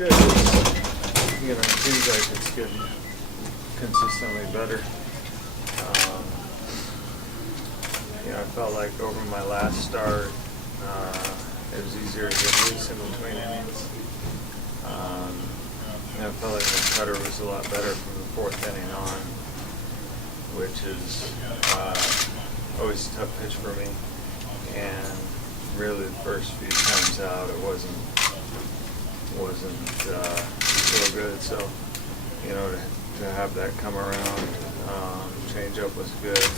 good. It's, it seems like it's getting consistently better. I felt like over my last start, it was easier to get loose in between innings. I felt like my cutter was a lot better from the fourth inning on, which is always a tough pitch for me. And really, the first few times out, it wasn't real good. So, to have that come around, change-up was good.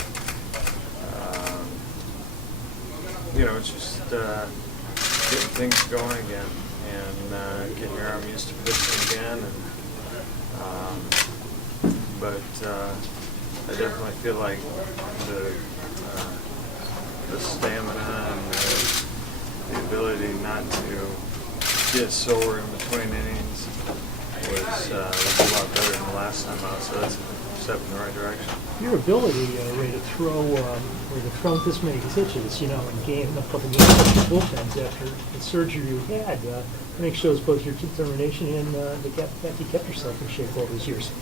It's just getting things going again and getting your arm used to pitching again. But I definitely feel like the stamina and the ability not to get sore in between innings was a lot better than the last time out. So that's a step in the right direction. Your ability, Ray, to throw or to throw this many pitches, in a couple games of your bullpens after the surgery you had, I think shows both your determination and the fact you kept yourself in shape all these years.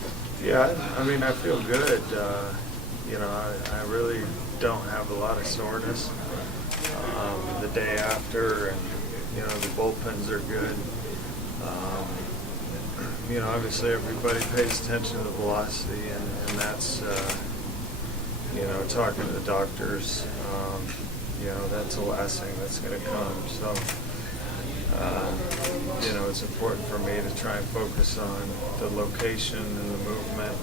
Yeah, I feel good. I really don't have a lot of soreness the day after, and the bullpens are good. Obviously everybody pays attention to the velocity, and that's, talking to the doctors, that's the last thing that's going to come. So, it's important for me to try and focus on the location and the movement.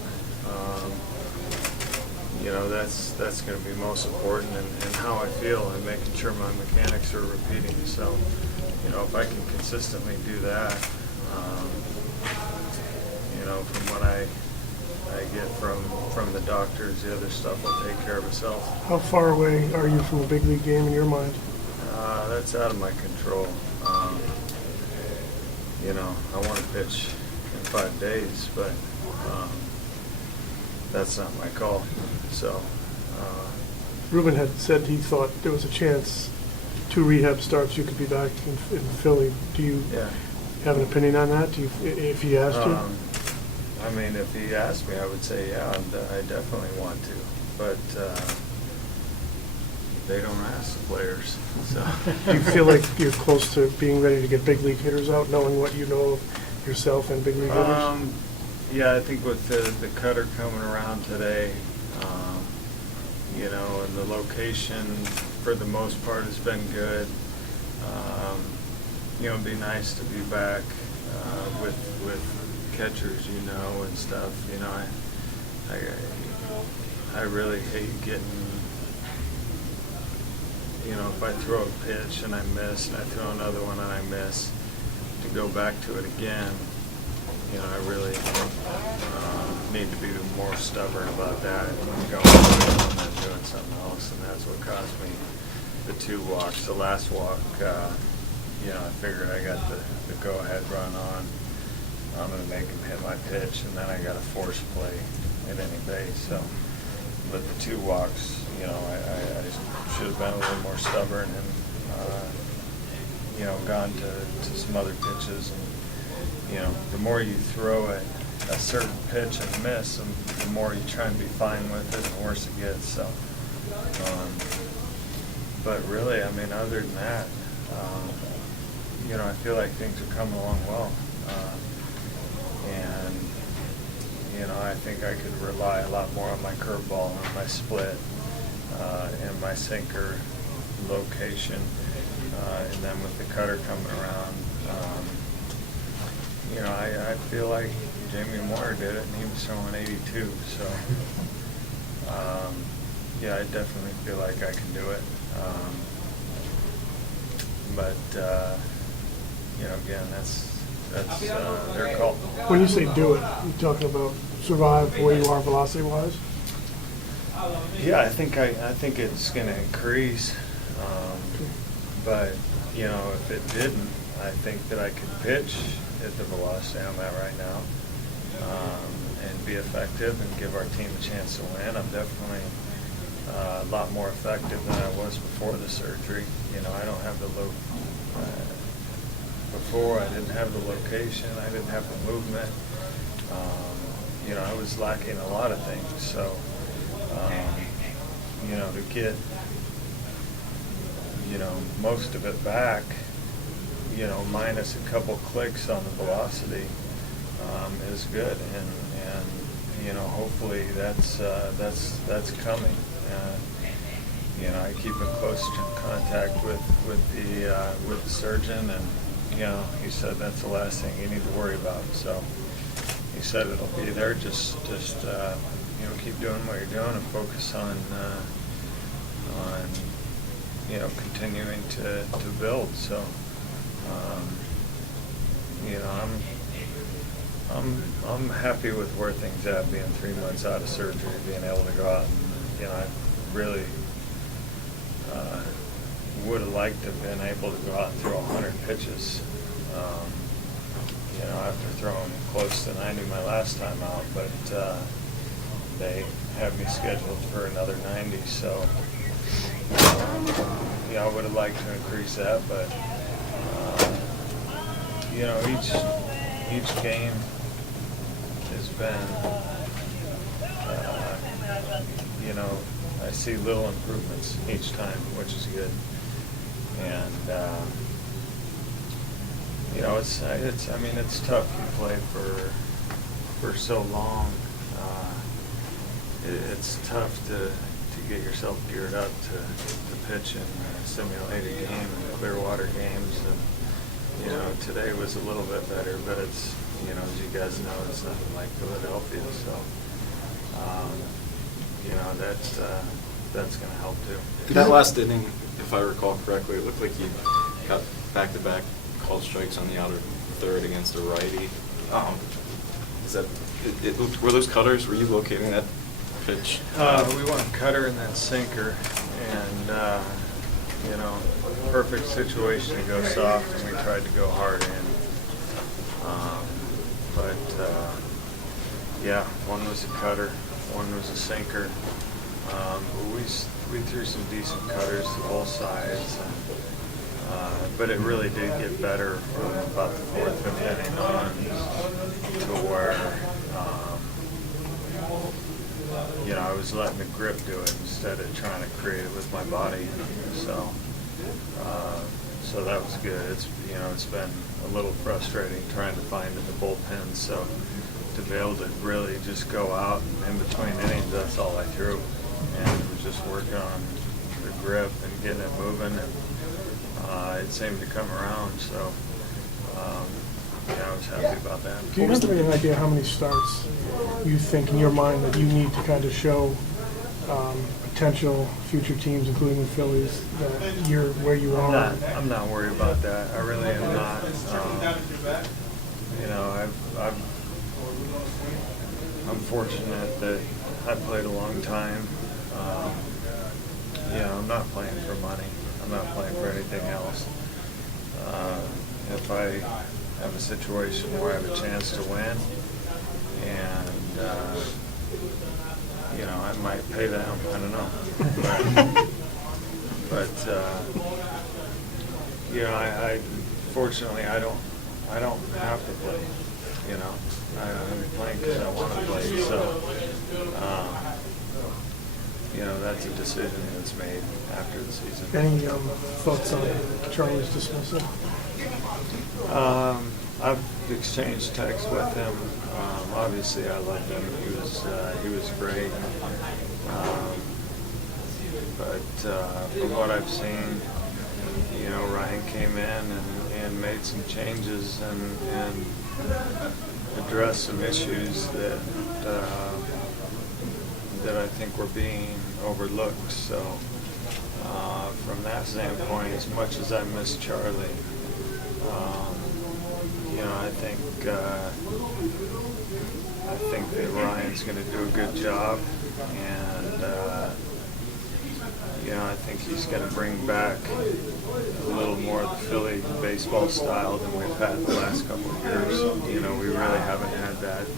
That's going to be most important, and how I feel and making sure my mechanics are repeating. So, if I can consistently do that, from what I get from the doctors, the other stuff will take care of itself. How far away are you from a big league game in your mind? That's out of my control. I want to pitch in 5 days, but that's not my call. So, Ruben had said he thought there was a chance 2 rehab starts you could be back in Philly. Do you have an opinion on that? If he asked you? If he asked me, I would say, yeah, I definitely want to. But they don't ask the players. So. Do you feel like you're close to being ready to get big league hitters out, knowing what you know of yourself and big league hitters? Yeah, I think with the cutter coming around today, and the location for the most part has been good. It'd be nice to be back with catchers, and stuff. I really hate getting, if I throw a pitch and I miss, and I throw another one and I miss, to go back to it again. I really need to be more stubborn about that and going and then doing something else, and that's what cost me the 2 walks. The last walk, I figured I got the go-ahead run on. I'm going to make him hit my pitch, and then I got a force play at any base. So, but the 2 walks, I should have been a little more stubborn and, gone to some other pitches. And, the more you throw at a certain pitch and miss, the more you try and be fine with it, and the worse it gets. So, but really, other than that, I feel like things are coming along well. And, I think I could rely a lot more on my curveball and my split and my sinker location. And then with the cutter coming around, I feel like Jamie Moore did it, and he was throwing 82. So, I definitely feel like I can do it. But, again, that's their call. When you say do it, you're talking about survive where you are velocity-wise? Yeah, I think it's going to increase. But, if it didn't, I think that I could pitch at the velocity I'm at right now and be effective and give our team a chance to win. I'm definitely a lot more effective than I was before the surgery. I don't have the before. I didn't have the location. I didn't have the movement. You know, I was lacking a lot of things. So, you know, to get, you know, most of it back, you know, minus a couple clicks on the velocity, is good. And you know, hopefully that's coming. You know, I keep in close contact with the surgeon, and you know, he said that's the last thing you need to worry about. So he said it'll be there. Just you know, keep doing what you're doing and focus on you know, continuing to build. So you know, I'm happy with where things at, being 3 months out of surgery, being able to go out and, you know, I really would have liked to have been able to go out and throw 100 pitches, you know, after throwing close to 90 my last time out, but they have me scheduled for another 90, so you know, I would have liked to increase that, but you know, each game has been, you know, I see little improvements each time, which is good. And you know, I mean, it's tough. You play for so long. It's tough to get yourself geared up to pitch in a simulated game and Clearwater games. And you know, today was a little bit better, but it's, you know, as you guys know, it's nothing like Philadelphia. So you know, that's going to help too. That last inning, if I recall correctly, it looked like you got back-to-back called strikes on the outer third against a righty. Is that were those cutters? Were you locating that pitch? We want a cutter and that sinker, and you know, perfect situation to go soft, and we tried to go hard in. But yeah, one was a cutter, one was a sinker. We threw some decent cutters to both sides, but it really did get better from about the fourth, fifth inning on, to where you know, I was letting the grip do it instead of trying to create it with my body. So so that was good. It's, you know, it's been a little frustrating trying to find in the bullpen. So to be able to really just go out and in between innings, that's all I threw, and was just working on the grip and getting it moving, and it seemed to come around. So yeah, I was happy about that. Do you have any idea how many starts you think in your mind that you need to kind of show potential future teams, including the Phillies, that you're where you are? I'm not worried about that. I really am not. You know, I'm fortunate that I played a long time. You know, I'm not playing for money. I'm not playing for anything else. If I have a situation where I have a chance to win, and you know, I might pay them. I don't know. But you know, I fortunately I don't have to play. You know, I'm playing because I want to play. So you know, that's a decision that's made after the season. Any thoughts on Charlie's dismissal? I've exchanged texts with him. Obviously, I loved him. He was great. But from what I've seen, you know, Ryan came in and made some changes and addressed some issues that I think were being overlooked. So from that standpoint, as much as I miss Charlie, you know, I think that Ryan's going to do a good job, and you know, I think he's going to bring back a little more of the Philly baseball style than we've had the last couple of years. You know, we really haven't had that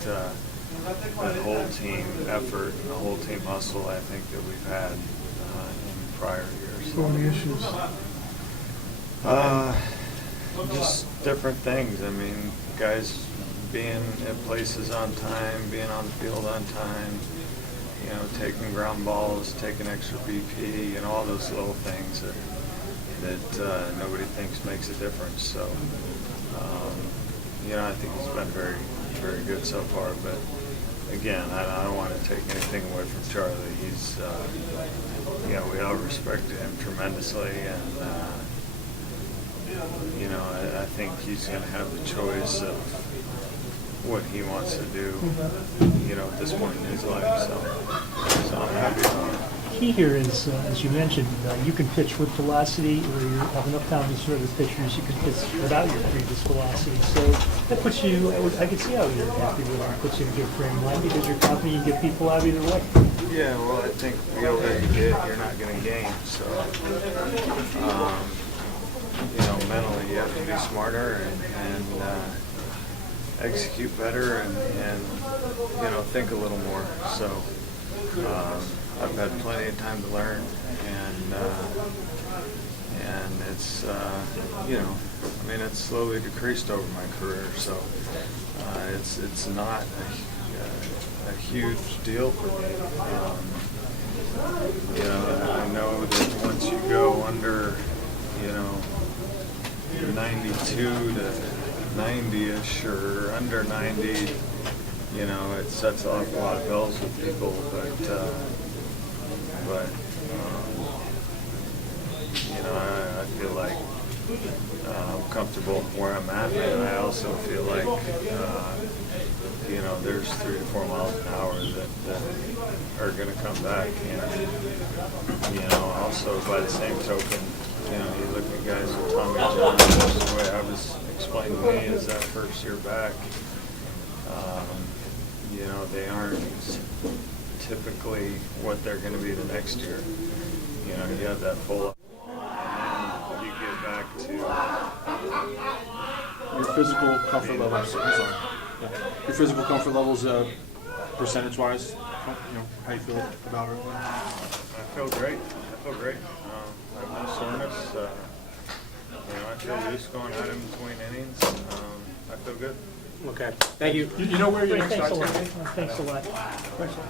whole team effort and the whole team hustle, I think, that we've had in prior years. What are the issues? just different things. I mean, guys being at places on time, being on the field on time, you know, taking ground balls, taking extra BP, and all those little things that nobody thinks makes a difference. So, you know, I think he's been very, very good so far. But again, I don't want to take anything away from Charlie. He's, you know, we all respect him tremendously, and you know, I think he's going to have the choice of what he wants to do, you know, at this point in his life. So I'm happy for him. Key here is, as you mentioned, you can pitch with velocity, or you have enough confidence with other pitchers, you can pitch without your previous velocity. So that puts you, I can see how you're happy with it, puts you in a good frame of mind because you're confident you get people out either way. Yeah, well, I think the older you get, you're not going to gain. So, you know, mentally you have to be smarter and execute better and, you know, think a little more. So I've had plenty of time to learn, and it's, you know, I mean, it's slowly decreased over my career. So it's not a huge deal for me. You know, I know that once you go under, you know, 92 to 90-ish or under 90, you know, it sets off a lot of bells with people, but you know, I feel like I'm comfortable where I'm at, and I also feel like, you know, there's 3 to 4 miles an hour that are going to come back, and, you know, also by the same token, you know, you look at guys with Tommy John, the way I was explained to me is that first year back, you know, they aren't typically what they're going to be the next year. You know, you have that full, and you get back to Your physical comfort levels. I'm sorry. Yeah. Your physical comfort levels, percentage-wise. You know, how you feel about it? I feel great. I feel great. I have no soreness. You know, I feel loose going out in between innings. I feel good. Okay. Thank you. You know where your Great, next thanks a start's lot. going to be? Thanks a lot. Thanks a lot.